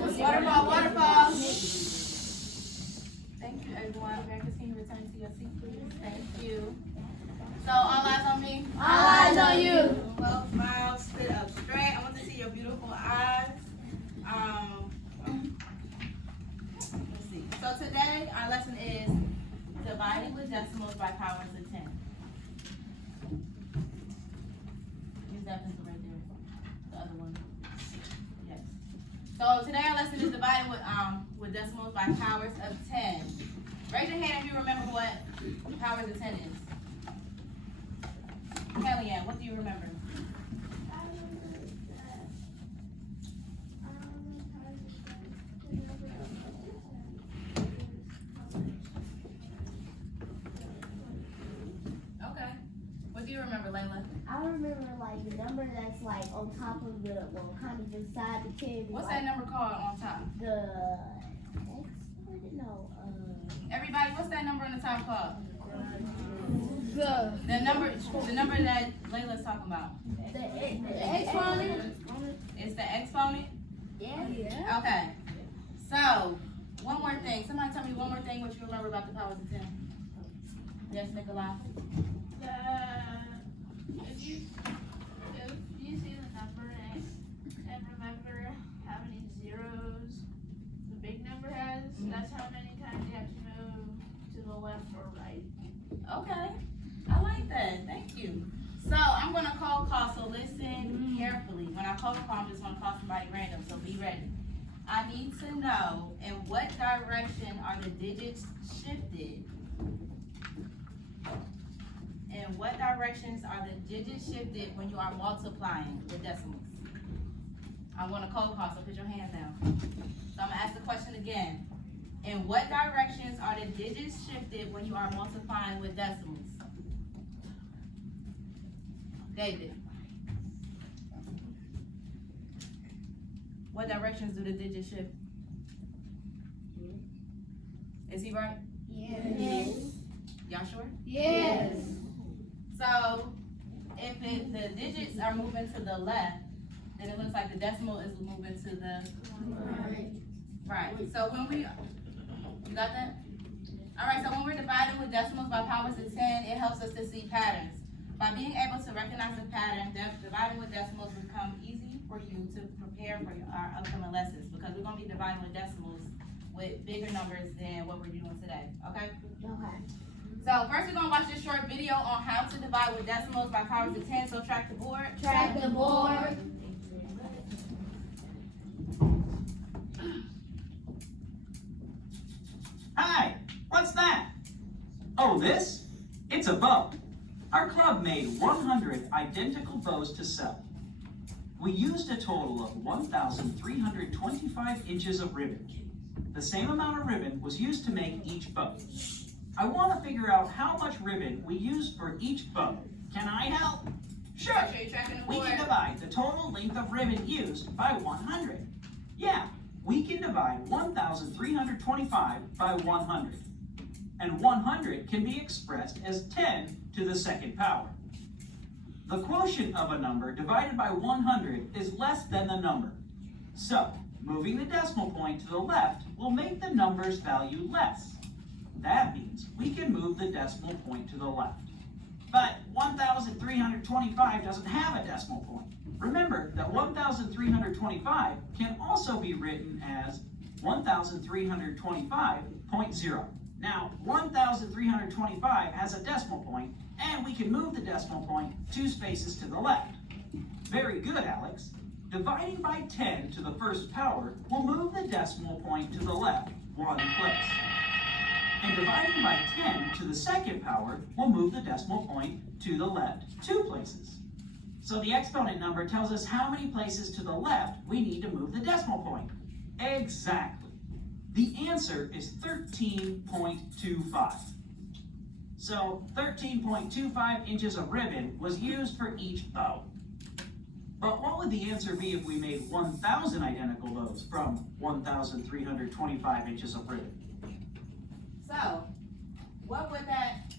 Waterfall. Thank you, everyone. America, can you return to your seat, please? Thank you. So, all eyes on me? All eyes on you. Well, smile, sit up straight. I want to see your beautiful eyes. Let's see. So today, our lesson is dividing with decimals by powers of 10. Use that pencil right there. The other one. Yes. So today, our lesson is dividing with decimals by powers of 10. Raise your hand if you remember what powers of 10 is. Kellyanne, what do you remember? Okay. What do you remember, Layla? I remember like the number that's like on top of the, well, kind of beside the 10. What's like, that number called on top? The no. Everybody, what's that number on the top called? The The number that Layla's talking about. the exponent. It's the exponent? Yeah. Okay. So, one more thing. Somebody tell me one more thing what you remember about the powers of 10. Yes, Nikolai? If you see the number and remember how many zeros the big number has, that's how many times you have to move to the left or right. Okay. I like that. Thank you. So, I'm going to call, so listen carefully. When I call, I'm just going to call somebody random, so be ready. I need to know in what direction are the digits shifted? In what directions are the digits shifted when you are multiplying the decimals? I'm going to call, so put your hand down. So I'm going to ask the question again. In what directions are the digits shifted when you are multiplying with decimals? David. What directions do the digits shift? Is he right? Yes. Y'all sure? Yes. So, if the digits are moving to the left, then it looks like the decimal is moving to the right. So when we, you got that? All right, so when we're dividing with decimals by powers of 10, it helps us to see patterns. By being able to recognize a pattern, dividing with decimals will become easy for you to prepare for our upcoming lessons, because we're going to be dividing with decimals with bigger numbers than what we're doing today, okay? Okay. So first we're going to watch this short video on how to divide with decimals by powers of 10, so track the board. Track the board. Hi, what's that? Oh, this? It's a bow. Our club made 100 identical bows to sell. We used a total of 1,325 inches of ribbon. The same amount of ribbon was used to make each bow. I want to figure out how much ribbon we used for each bow. Can I help? Sure. Make sure you're tracking the We board. can divide the total length of ribbon used by 100. Yeah, we can divide 1,325 by 100. And 100 can be expressed as 10 to the second power. The quotient of a number divided by 100 is less than the number. So, moving the decimal point to the left will make the number's value less. That means we can move the decimal point to the left. But 1,325 doesn't have a decimal point. Remember that 1,325 can also be written as 1,325.0. Now, 1,325 has a decimal point, and we can move the decimal point 2 spaces to the left. Very good, Alex. Dividing by 10 to the first power will move the decimal point to the left 1 place. And dividing by 10 to the second power will move the decimal point to the left 2 places. So the exponent number tells us how many places to the left we need to move the decimal point. Exactly. The answer is 13.25. So 13.25 inches of ribbon was used for each bow. But what would the answer be if we made 1,000 identical bows from 1,325 inches of ribbon? So, what would that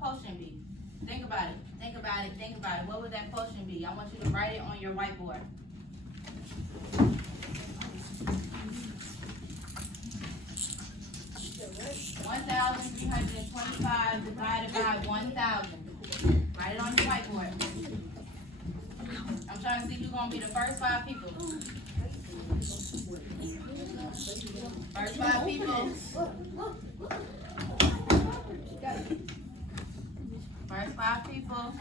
quotient be? Think about it, think about it, think about it. What would that quotient be? I want you to write it on your whiteboard. 1,325 divided by 1,000. Write it on your whiteboard. I'm trying to see who's gonna be the first 5 people. First 5 people. First 5 people.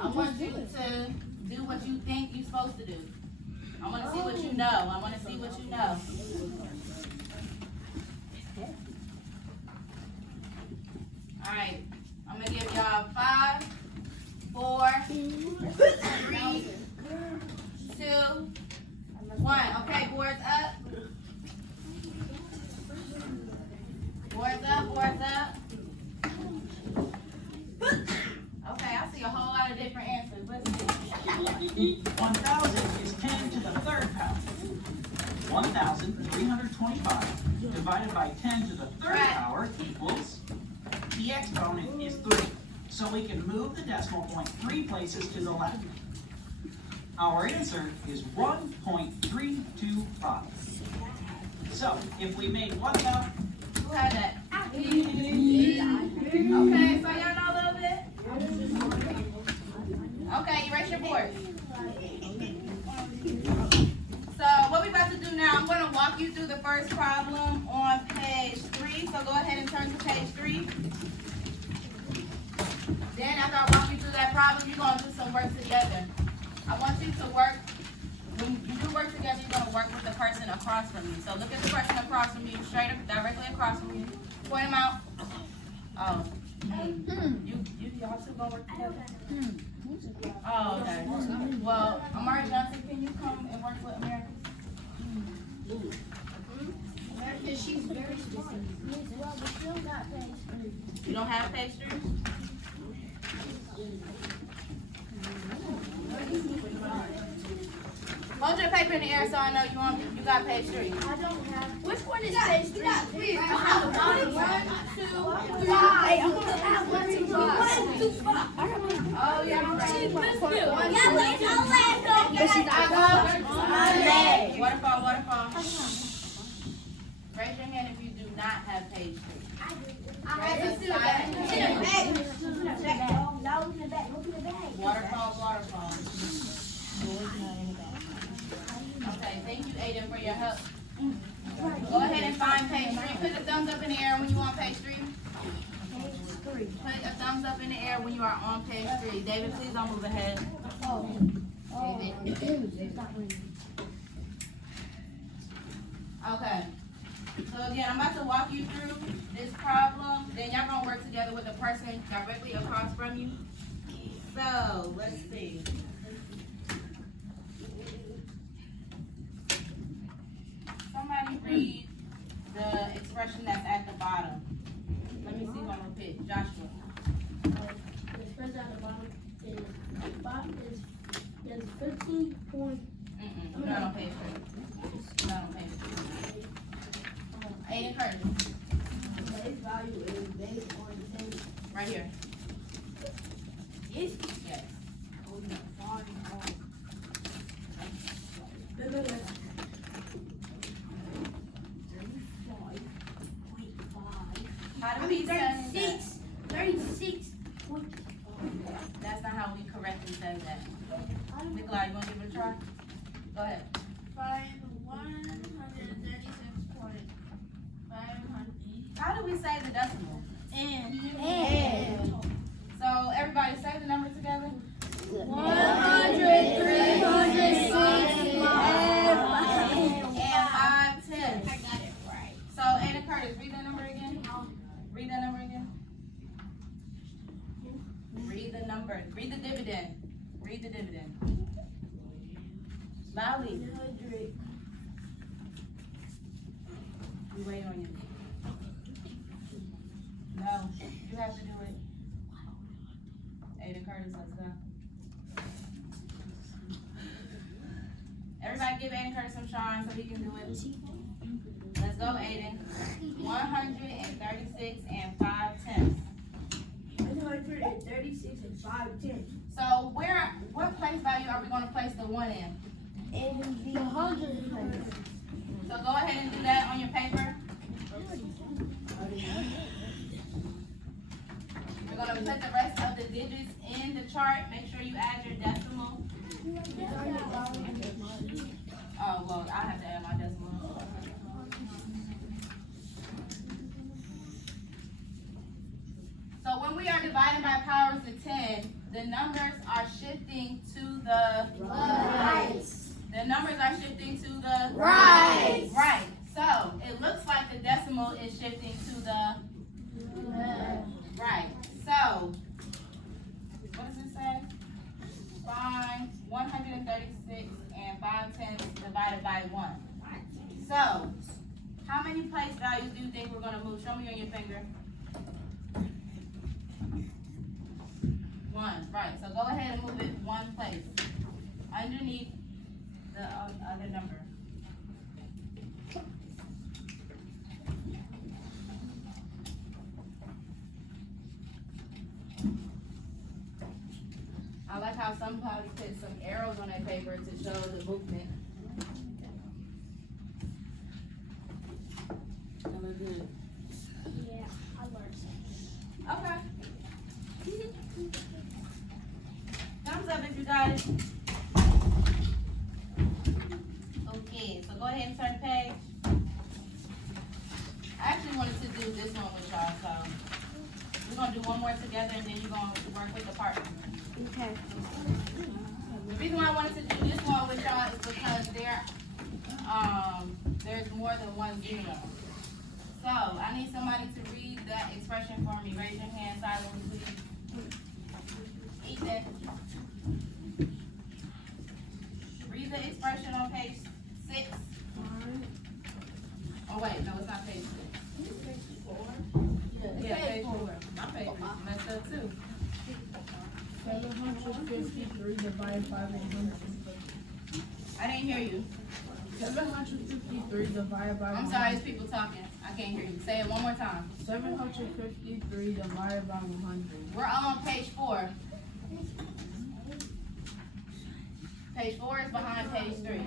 I want you to do what you think you're supposed to do. I want to see what you know. I want to see what you know. All right. I'm going to give y'all 5, 4, 3, 2, 1. Okay, boards up. Boards up, boards up. Okay, I see a whole lot of different answers. Let's see. 1,000 is 10 to the third power. 1,325 divided by 10 to the third power equals, the exponent is 3. So we can move the decimal point 3 places to the left. Our answer is 1.325. So if we made 1,000, Who had that? Okay, so y'all know a little bit? Okay, erase your board. So what we about to do now, I'm going to walk you through the first problem on page 3. So go ahead and turn to page 3. Then after I walk you through that problem, you're going to do some work together. I want you to work, when you do work together, you're going to work with the person across from you. So look at the person across from you, straight up, directly across from you. Point them out. Oh. Y'all two gonna work together? Oh, okay. Well, Amari Johnson, can you come and work with America? America, she's very smart. Well, we still got pastry. You don't have pastry? Hold your paper in the air so I know you got pastry. I don't have. Which one is pastry? I have 1, 2, 3. I have 1, 2, 5. Oh, yeah, I'm right. Waterfall. Raise your hand if you do not have pastry. Raise a side. Waterfall. Okay, thank you, Aiden, for your help. Go ahead and find pastry. Put a thumbs up in the air when you want pastry. Put a thumbs up in the air when you are on page 3. David, please don't move ahead. Okay. So again, I'm about to walk you through this problem. Then y'all gonna work together with the person directly across from you. So let's see. Somebody read the expression that's at the bottom. Let me see who I'm gonna pick. Joshua. The expression at the bottom is 15 point. You're not on page 3. You're not on page 3. Aiden Curtis. Base value is based on 10. Right here. Yes. Yes. How do we say that? 36. That's not how we correctly say that. Nikolai, you wanna give it a try? Go ahead. Find 136.500. How do we say the decimal? And. So everybody say the number together. 100, 306, And 5 tenths. I got it right. So Aiden Curtis, read that number again. Read that number again. Read the number. Read the dividend. Read the dividend. Loudly. We wait on you. No, you have to do it. Aiden Curtis, let's go. Everybody give Aiden Aiden Curtis Sean so he can do it. Let's go, Aiden. 136 and 5/10. 136 and 5/10. So what place value are we gonna place the 1 in? In the 100 place. So go ahead and do that on your paper. You're gonna put the rest of the digits in the chart. Make sure you add your decimal. Oh, well, I have to add my decimal. So when we are dividing by powers of 10, the numbers are shifting to the Right. The numbers are shifting to the Right. Right. So it looks like the decimal is shifting to the right. So what does it say? Find 136 and 5/10 divided by 1. So how many place values do you think we're gonna move? Show me on your finger. 1. Right. So go ahead and move it 1 place underneath the other number. I like how somebody put some arrows on their paper to show the movement. That look good. Yeah, I learned something. Okay. Thumbs up if you got it. Okay, so go ahead and turn the page. I actually wanted to do this one with y'all, so we're gonna do one more together and then you're gonna work with the partner. Okay. The reason why I wanted to do this one with y'all is because there's more than 1 0. So I need somebody to read that expression for me. Raise your hand silently, please. Ethan. Read the expression on page 6. Oh wait, no, it's not page 6. Yeah, page 4. My page is messed up too. 753 divided by 100. I didn't hear you. 753 divided by I'm sorry, it's people talking. I can't hear you. Say it one more time. 753 divided by 100. We're on page 4. Page 4 is behind page 3.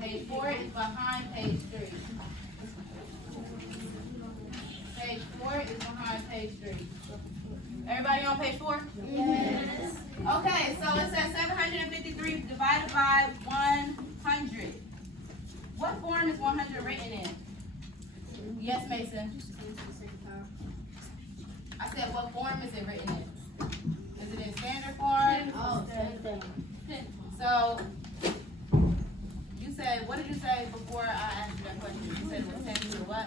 Page 4 is behind page 3. Page 4 is behind page 3. Everybody on page 4? Yes. Okay, so it says 753 divided by 100. What form is 100 written in? Yes, Mason. I said, what form is it written in? Is it in standard form? Oh, same thing. So, you said, what did you say before I asked you that question? You said it was 10 to the what?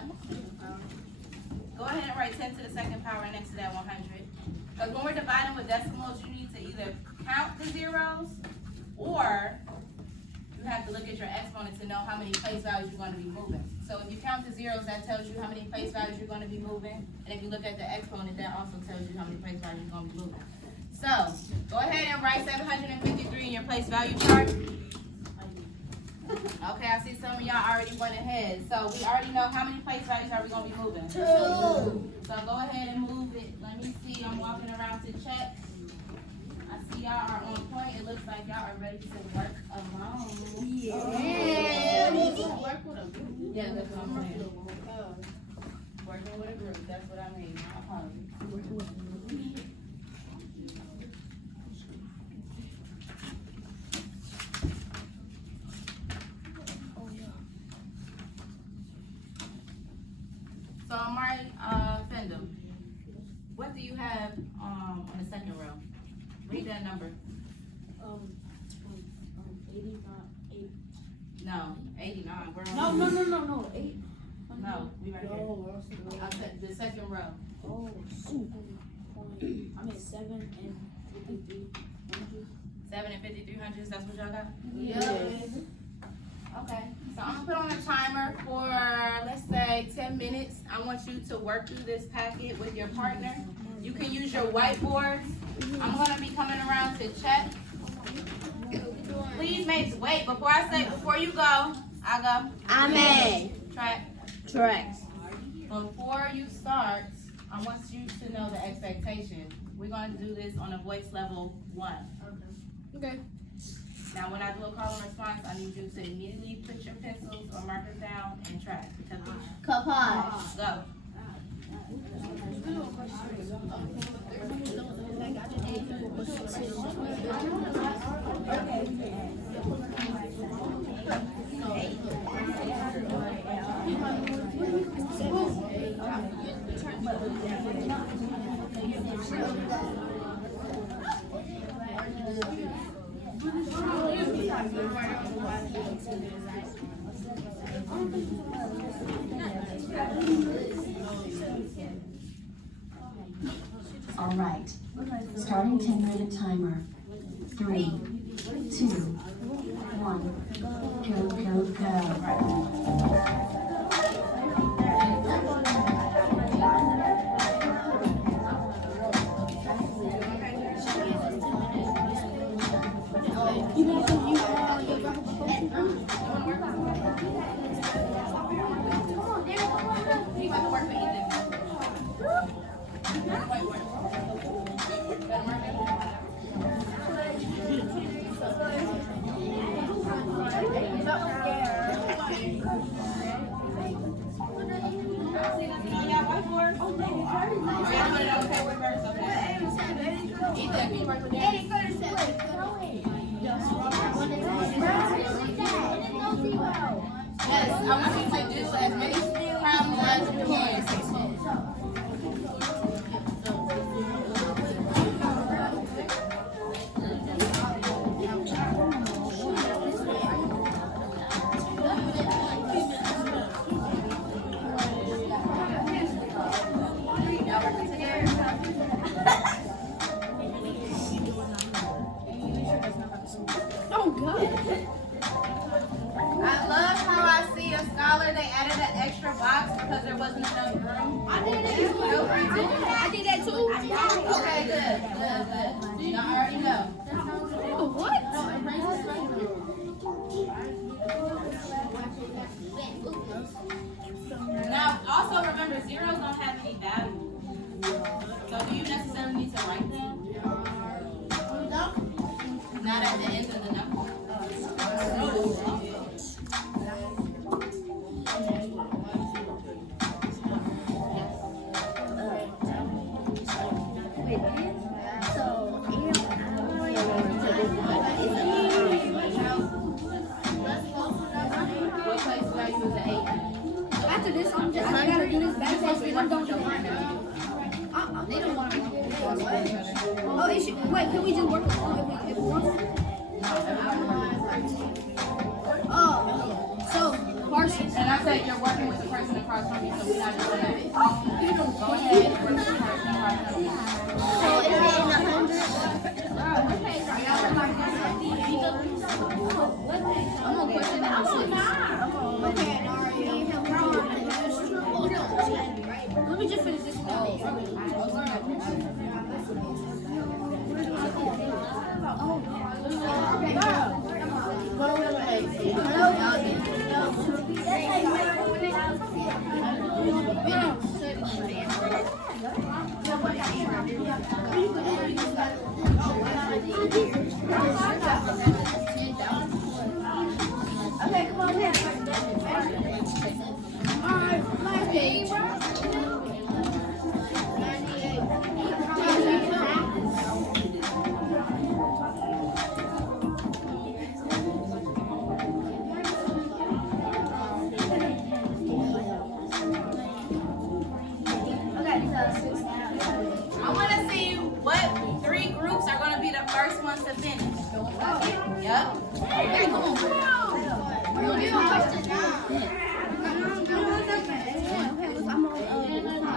Go ahead and write 10 to the second power next to that 100. Because when we're dividing with decimals, you need to either count the zeros or you have to look at your exponent to know how many place values you're going to be moving. So if you count the zeros, that tells you how many place values you're going to be moving. And if you look at the exponent, that also tells you how many place values you're going to be moving. So go ahead and write 753 in your place value chart. Okay, I see some of y'all already went ahead. So we already know how many place values are we going to be moving? 2. So go ahead and move it. Let me see. I'm walking around to check. I see y'all are on point. It looks like y'all are ready to work alone. Yeah. Work with a group. Yeah, that's what I'm saying. Working with a group. That's what I mean. My apologies. So Amari Fendham, what do you have on the second row? Read that number. 89. No, 89. We're on No. 8. No, we right here. No, I said the second row. oh, shoot. I'm at 7 and 53. 7 and 5300s. That's what y'all got. Yeah. Okay. So I'm gonna put on a timer for let's say 10 minutes. I want you to work through this packet with your partner. You can use your whiteboard. I'm gonna be coming around to check. Please wait, before you go, I go. Amen. Track. Correct. Before you start, I want you to know the expectation. We're going to do this on a voice level 1. Okay. Now, when I do a call and response, I need you to immediately put your pencils or markers down and track. Kapaz. Go. All right, starting 10-minute timer. 3, 2, 1, go. Yes, I want you to do as many problems as you can. Oh God. I love how I see a scholar, they added an extra box because there wasn't enough room. I did that too. I did that too. Okay, good. Y'all already know. What? Now, also remember, zeros don't have any value. So do you necessarily need to write them? Not at the end of the number. What place value is the 8? After this, I gotta do this back test and I'm going to they don't want to. Oh, it should, wait, can we just work along if we want? Oh, so, Parsons. And I said you're working with the person across from you, so we're not doing that. Go ahead and work with the person across from you. So is it in 100? I'm gonna question that. Okay, let me just finish this Okay, come on, here. Alright, last page. I want to see what 3 groups are going to be the first ones to finish. Yep. Hey, come on.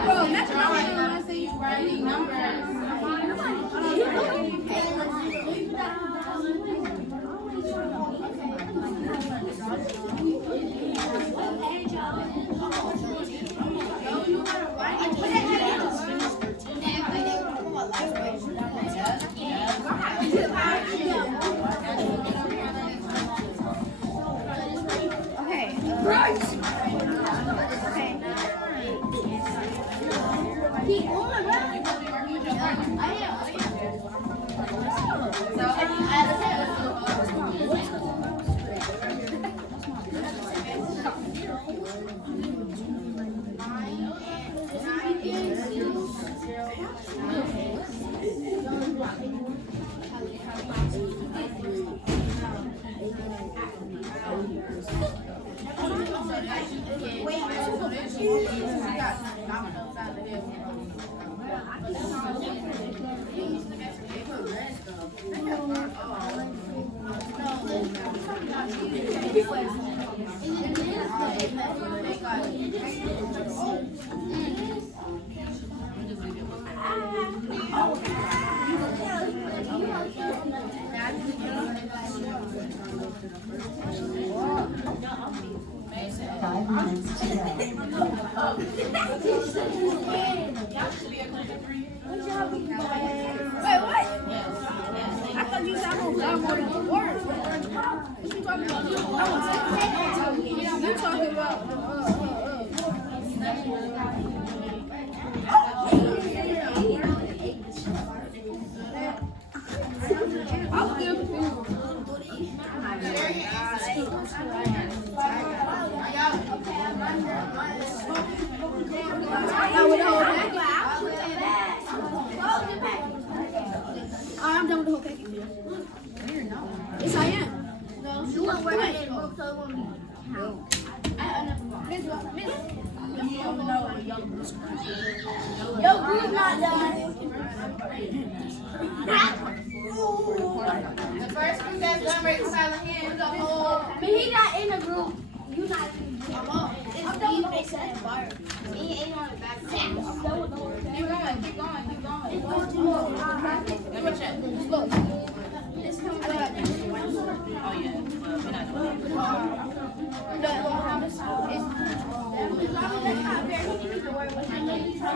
Bro, that's I want to see you writing numbers. 5 minutes to go. Wait, what? I thought you said I'm gonna more than the words. What you talking about? You talking about? I'm still confused. I'm done with the whole package. Yes, I am. No, you want to wear it in book, so it won't be. Yo, Gru's not done. The first group that's done raise a silent hand. But he not in the group. You not in the group. It's me, Mason, and Bart. He ain't on the back. Keep going, keep going, keep going. It's going to Let me check. Look. It's coming back. Oh, yeah. Well, we're not doing it.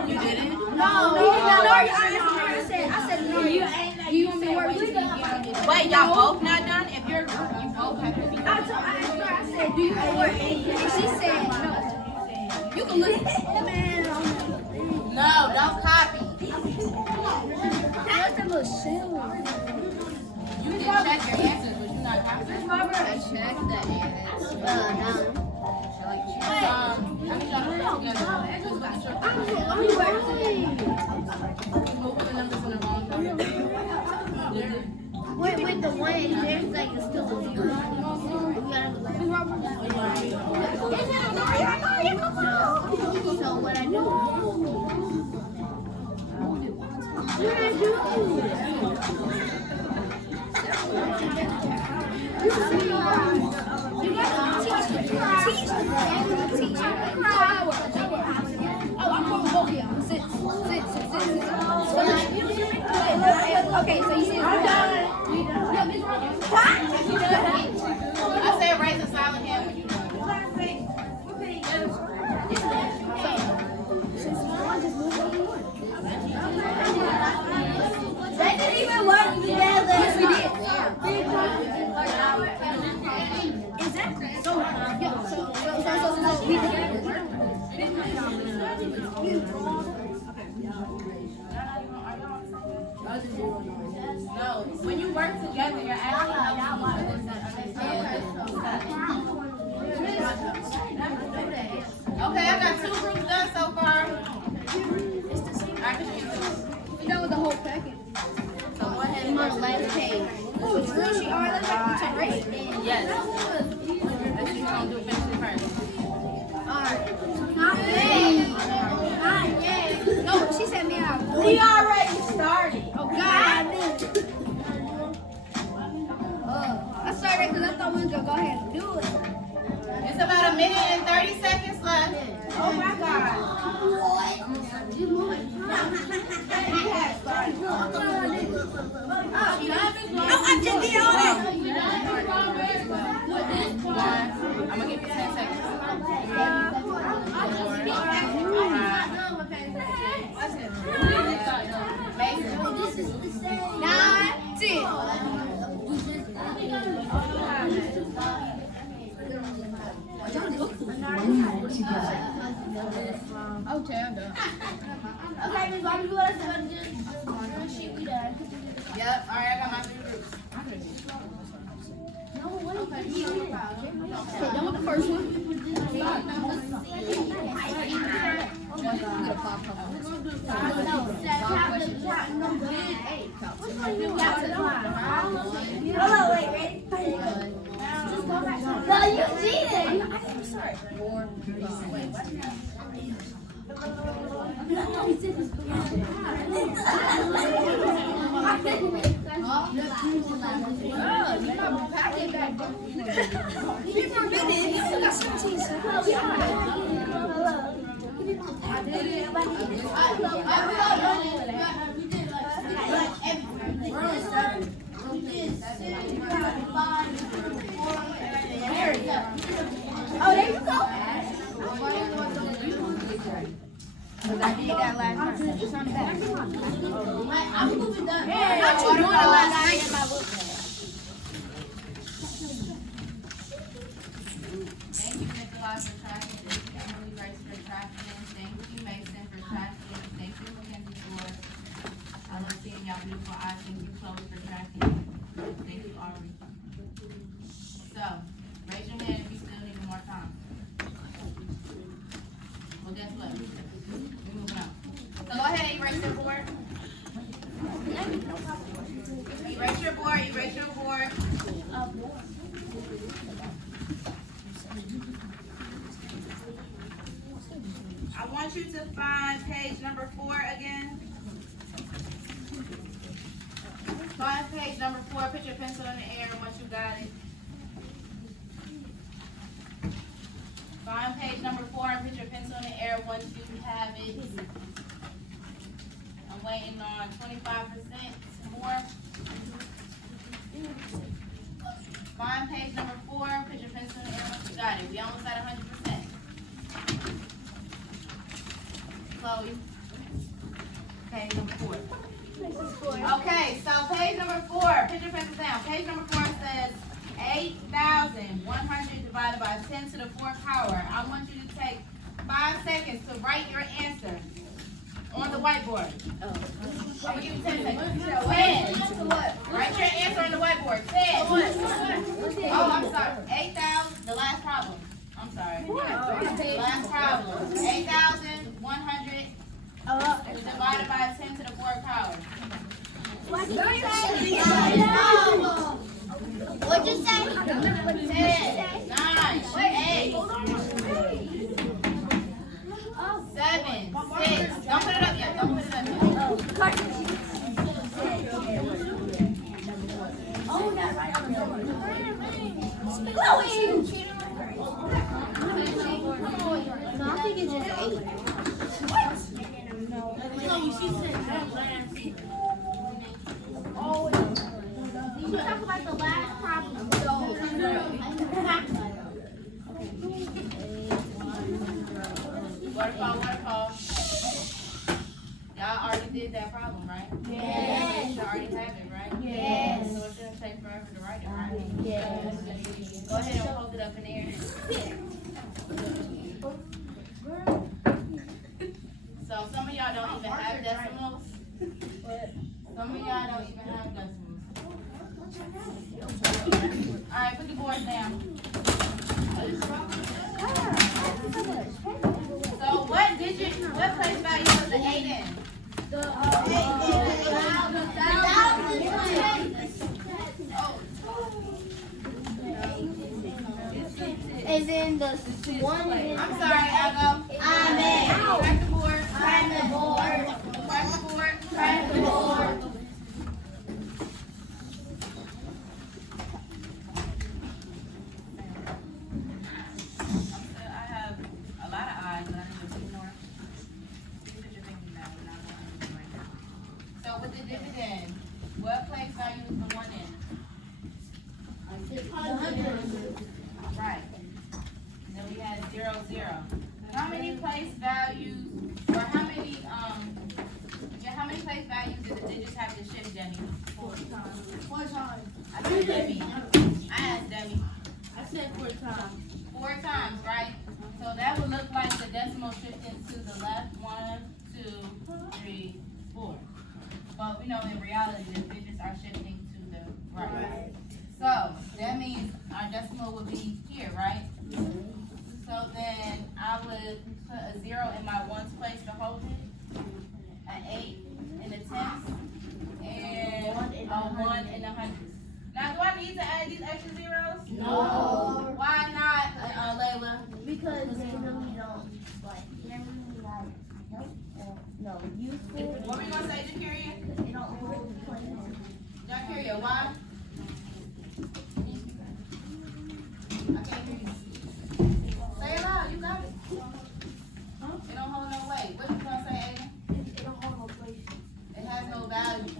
You did it? I said no. You want me to work with you? Wait, y'all both not done? If you're a group, you both have to be done. I said, do you want to work? And she said no. You can look. Man, No, don't copy. what's that little shell? You didn't check your answers, but you not copying. I checked the answer. I need y'all to put together. Just look at the numbers in the wrong order. With the one, there's like it's still a zero. So what I do? What I do? Okay, so you see I said raise a silent hand when you done. They didn't even work together. Yes, we did. Exactly. So, yeah, so we No, when you work together, you're actually helping each other. Okay, I got 2 groups done so far. I can keep it. You done with the whole package. So go ahead I'm and on the last page. Oh, it's real. She already left like the right. yes. That's what you're gonna do. Finish it first. Not yet. Not yet. No, she said me out. We already started. Oh God. I started because I thought we was gonna go ahead and do it. It's about 1 minute and 30 seconds left. Oh my God. You moving? I just did all that. I'm gonna give you 10 seconds. 9, 10. Okay, I'm done. Okay, Miss Bobby, what else gonna do? Sheet we done. Yep, alright, I got my 3 groups. No, what is it? Okay, done with the first one. Hello, wait, ready? No, you cheated. I'm sorry. priority. So, raise your hand if you still need more time. Well, guess what? We're moving on. So go ahead and erase your board. Erase your board, erase your board. I want you to find page number 4 again. Find page number 4, put your pencil in the air once you got it. Find page number 4 and put your pencil in the air once you have it. I'm waiting on 25% more. Find page number 4, put your pencil in the air once you got it. We almost at 100%. Chloe. Page number 4. Okay, so page number 4, put your pencil down. Page number 4 says 8,100 divided by 10 to the 4th power. I want you to take 5 seconds to write your answer on the whiteboard. I'm gonna give you 10 seconds. 10. Write your answer on the whiteboard. 10. Oh, I'm sorry. 8,000, the last problem. I'm sorry. Last problem. 8,100 divided by 10 to the 4th power. What'd you say? 10, 9, 8, 7, 6. Don't put it up yet. Don't put it up yet. Oh, that's right. No, I think it's just 8. No, she said oh, you talk about the last problem. Waterfall. Y'all already did that problem, right? Yes. You already have it, right? Yes. So it shouldn't take forever to write it, right? Yes. Go ahead and hold it up in the air. So some of y'all don't even have decimals. Some of y'all don't even have decimals. Alright, put the board down. So what place value was the 8 in? Is in the one. I'm sorry, I'll go. Amen. Crack the board. Crack the board. Crack the board. Crack the board. I have a lot of eyes, but I need a few more. You put your fingers down, we're not going to do it right now. So with the dividend, what place value is the 1 in? Right. And then we had 0, 0. How many place values, or how many place values did the digits have to shift, Demi? 4 times. I said Demi. I asked Demi. I said 4 times. 4 times, right? So that would look like the decimal shifting to the left. 1, 2, 3, 4. But we know in reality the digits are shifting to the right. So that means our decimal would be here, right? So then I would put a 0 in my ones place to hold it, an 8 in the tens, and a 1 in the hundreds. Now, do I need to add these extra zeros? No. Why not, Layla? Because they really don't, like, they're really like, no, useful. What are we gonna say, Jacaria? They don't hold the place. Jacaria, why? I can't hear you. Say it loud, you got it. It don't hold no weight. What you gonna say, Aiden? They don't hold no place. It has no value.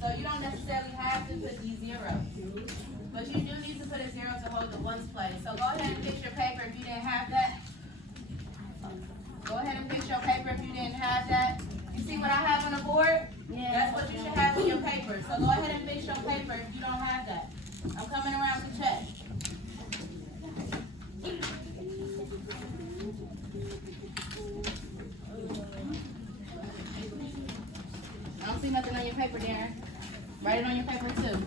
So you don't necessarily have to put these zeros. But you do need to put a 0 to hold the ones place. So go ahead and fix your paper if you didn't have that. Go ahead and fix your paper if you didn't have that. You see what I have on the board? Yeah. That's what you should have in your paper. So go ahead and fix your paper if you don't have that. I'm coming around to check. I don't see nothing on your paper, Darren. Write it on your paper too.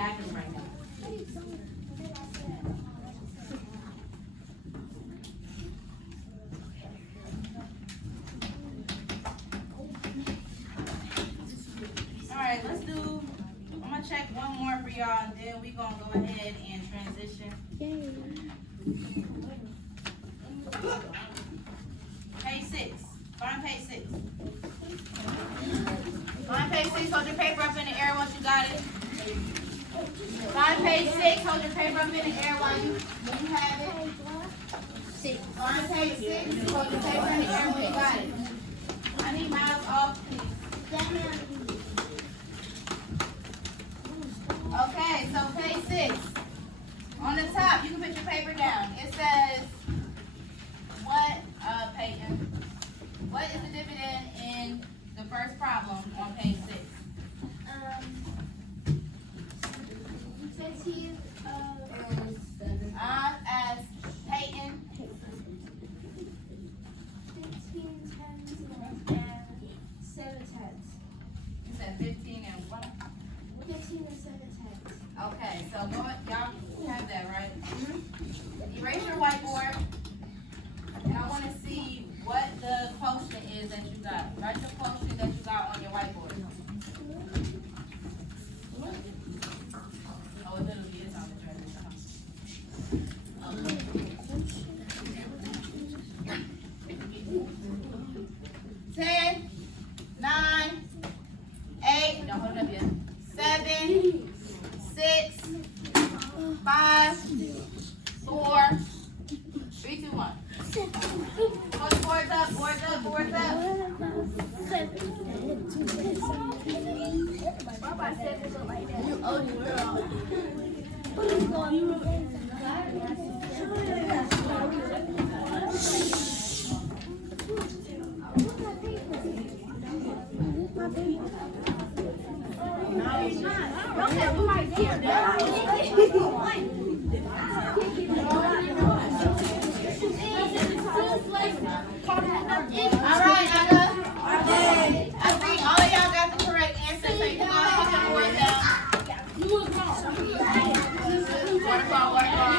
bathroom right now. Alright, let's do, I'm gonna check one more for y'all and then we gonna go ahead and transition. Page 6, find page 6. Find page 6, hold your paper up in the air once you got it. Find page 6, hold your paper up in the air when you have it. Find page 6, hold your paper in the air when you got it. I need Miles off, please. Okay, so page 6. On the top, you can put your paper down. It says, Peyton, what is the dividend in the first problem on page 6? 15 As Peyton, 15 tens and 7 tens. you said 15 and what? 15 and 7 tens. Okay, so go, y'all have that, right? Erase your whiteboard. And I want to see what the quotient is that you got. Write the quotient that you got on your whiteboard. Oh, it literally is on the transition. Okay. 10, 9, 8, don't hold it up yet. 7, 6, 5, 4, 3, 2, 1. Hold your boards up, boards up, boards up. You owe you girl. Alright, Aga. I think all of y'all got the correct answer, so you can go ahead and put your board down. Waterfall, waterfall.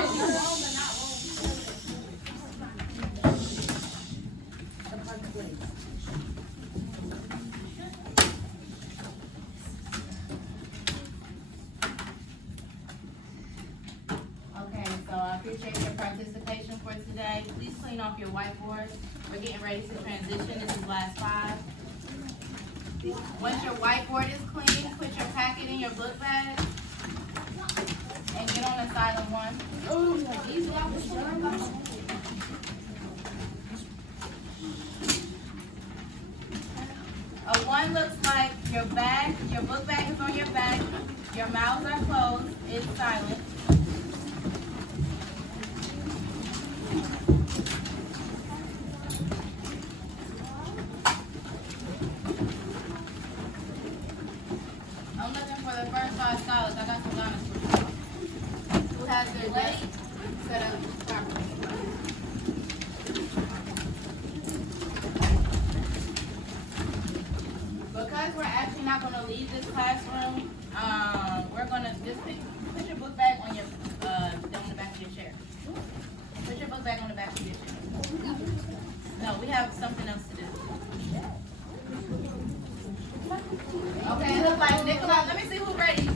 Okay, so I appreciate your participation for today. Please clean off your whiteboard. We're getting ready to transition. This is last 5. Once your whiteboard is clean, put your packet in your book bag and get on assignment 1. A 1 looks like your bag, your book bag is on your back, your mouths are closed, it's silent. I'm looking for the first 5 scholars. I got some honors for you. Who has their desk set up properly? Because we're actually not going to leave this classroom, we're going to just put your book bag on your on the back of your chair. Put your book bag on the back of your chair. No, we have something else to do. Okay, it looks like Nicola. Let me see who's ready.